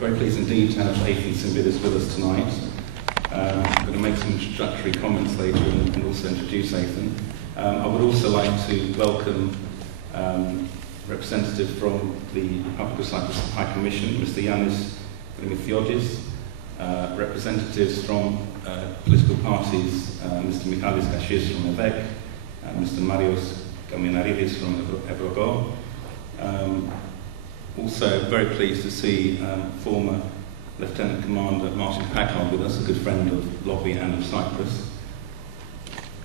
Very pleased indeed to have Athan Tsimpedes with us tonight. I'm going to make some introductory comments later and also introduce Athan. I would also like to welcome representatives from the Republic of Cyprus High Commission, Mr. Yannis Tsimpedes, representatives from political parties, Mr. Michalis Kashis from EVEC, Mr. Marios Gaminaridis from Evrogo. Also very pleased to see former Lieutenant Commander Martin Packard with us, a good friend of Lobby and of Cyprus.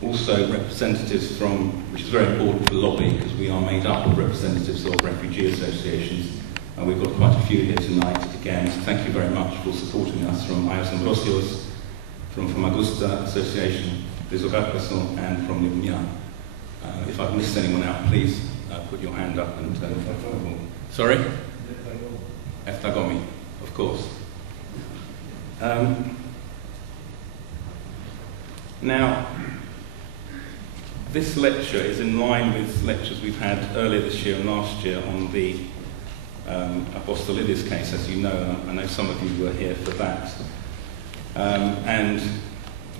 Also representatives from, which is very important for Lobby because we are made up of representatives of refugee associations, and we've got quite a few here tonight again, so thank you very much for supporting us, from Ios Ambrosios, from Famagusta Association, Rizogapason, and from Libya. If I've missed anyone out, please put your hand up and sorry? Eftagomi, of course. Now, this lecture is in line with lectures we've had earlier this year and last year on the Apostolidis case, as you know. I know some of you were here for that. And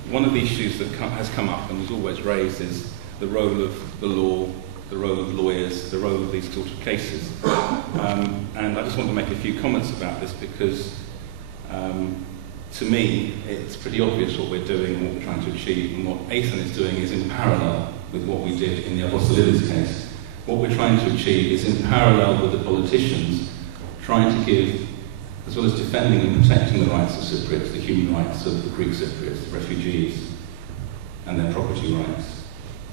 one of the issues that has come up and is always raised is the role of the law, the role of lawyers, the role of these sort of cases. And I just want to make a few comments about this because to me it's pretty obvious what we're doing and what we're trying to achieve, and what Athan is doing is in parallel with what we did in the Apostolidis case. What we're trying to achieve is in parallel with the politicians trying to give, as well as defending and protecting the rights of Cypriots, the human rights of the Greek Cypriots, the refugees, and their property rights,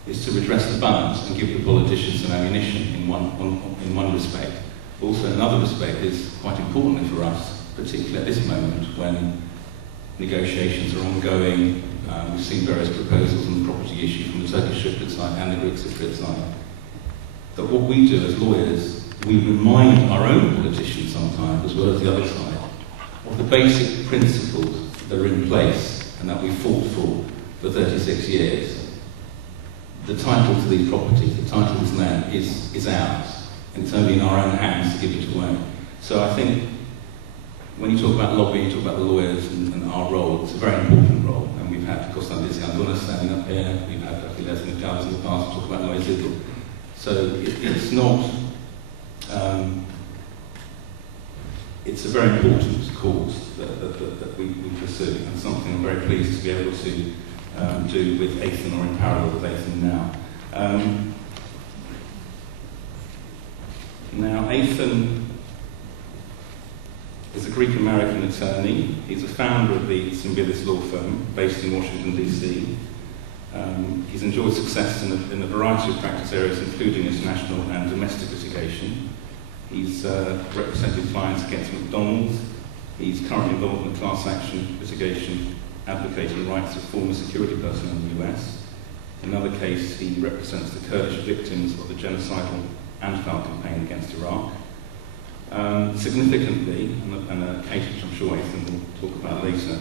is to redress the balance and give the politicians some ammunition in one respect. Also, another respect is quite importantly for us, particularly at this moment when negotiations are ongoing. We've seen various proposals on the property issue from the Turkish Cypriot side and the Greek Cypriot side. That what we do as lawyers, we remind our own politicians sometimes, as well as the other side, of the basic principles that are in place and that we fought for 36 years. The title to these properties, the title to this land is ours, and it's only in our own hands to give it away. So I think when you talk about lobbying, you talk about the lawyers and our role. It's a very important role, and we've had Costas Frangeskides standing up here, we've had McDonald in the past to talk about genocideal. So it's not, it's a very important cause that we pursue, and something I'm very pleased to be able to do with Athan, or in parallel with Athan now. Now, Athan is a Greek-American attorney. He's a founder of the Tsimpedes Law Firm, based in Washington, D.C. He's enjoyed success in a variety of practice areas, including international and domestic litigation. He's represented clients against McDonald. He's currently involved in a class action litigation advocating rights of former security personnel in the U.S. In another case, he represents the Kurdish victims of the genocidal Anfal campaign against Iraq. Significantly, and a case which I'm sure Athan will talk about later,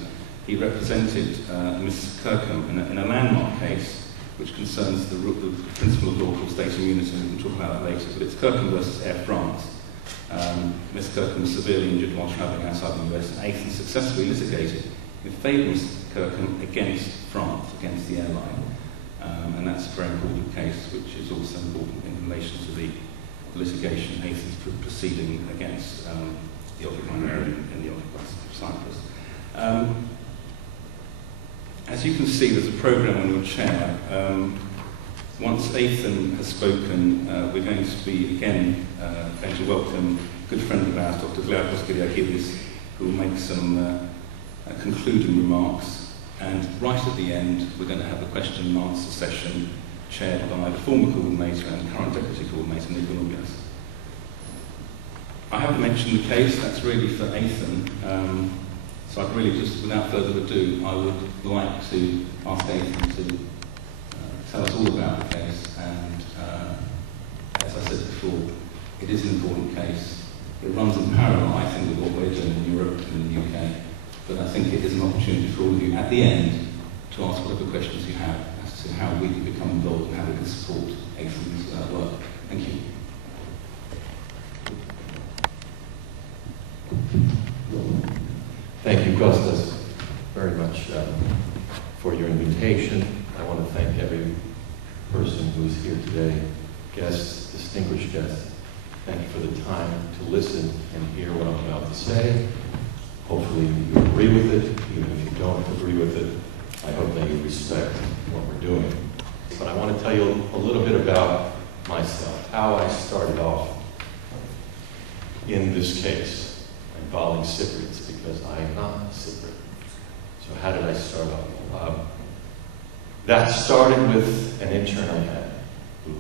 he represented Ms. Kirkham in a landmark case which concerns the principle of law called state immunity. We can talk about that later, but it's Kirkham versus Air France. Ms. Kirkham was severely injured while travelling outside the US, and Athan successfully litigated in favour of Ms. Kirkham against France, against the airline. And that's a very important case, which is also important in relation to the litigation Athan's proceeding against the occupying area in the occupied Cyprus. As you can see, there's a programme on your chair. Once Athan has spoken, we're going to be again going to welcome a good friend of ours, Dr. Cypriots, who will make some concluding remarks. And right at the end, we're going to have a question and answer session chaired by the former coordinator and current deputy coordinator, Nick. I haven't mentioned the case, that's really for Athan. So I'd really just, without further ado, I would like to ask Athan to tell us all about the case. And as I said before, it is an important case. It runs in parallel, I think, with what we're doing in Europe and in the UK. But I think it is an opportunity for all of you at the end to ask whatever questions you have as to how we can become involved and how we can support Athan's work. Thank you. Thank you, Costas, very much for your invitation. I want to thank every person who's here today, guests, distinguished guests. Thank you for the time to listen and hear what I'm about to say. Hopefully you agree with it. Even if you don't agree with it, I hope that you respect what we're doing. But I want to tell you a little bit about myself, how I started off in this case involving Cypriots, because I am not Cypriot. So how did I start off? That started with an intern I had who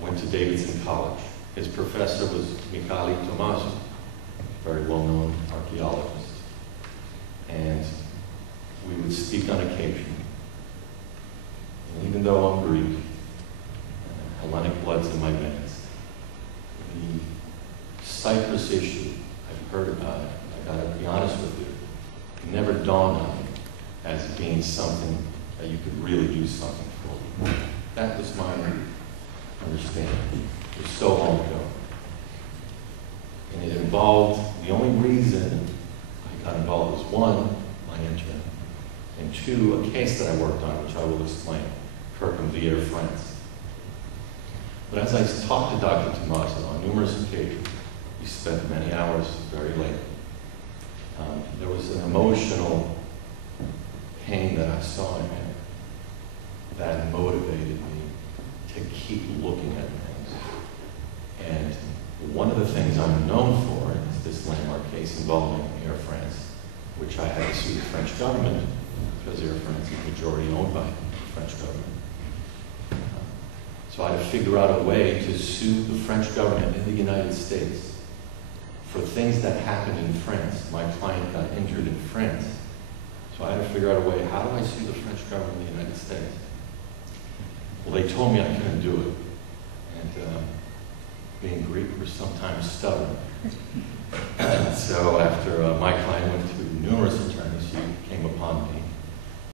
went to Davidson College. His professor was Michali Tomaso, a very well-known archaeologist. And we would speak on occasion. And even though I'm Greek, Hellenic blood's in my veins, the Cyprus issue, I've heard about it, I gotta be honest with you, it never dawned on me as being something that you could really do something for. That was my understanding. It was so long ago. And it involved, the only reason I got involved was one, my intern, and two, a case that I worked on, which I will explain, Kirkham v. Air France. But as I talked to Dr. Tomaso on numerous occasions, we spent many hours very late. There was an emotional pain that I saw in him that motivated me to keep looking at things. And one of the things I'm known for is this landmark case involving Air France, which I had to sue the French government because Air France is majority owned by the French government. So I had to figure out a way to sue the French government in the United States for things that happened in France. My client got injured in France. So I had to figure out a way, how do I sue the French government in the United States? Well, they told me I couldn't do it. And being Greek, we're sometimes stubborn. So after my client went to numerous attorneys, she came upon me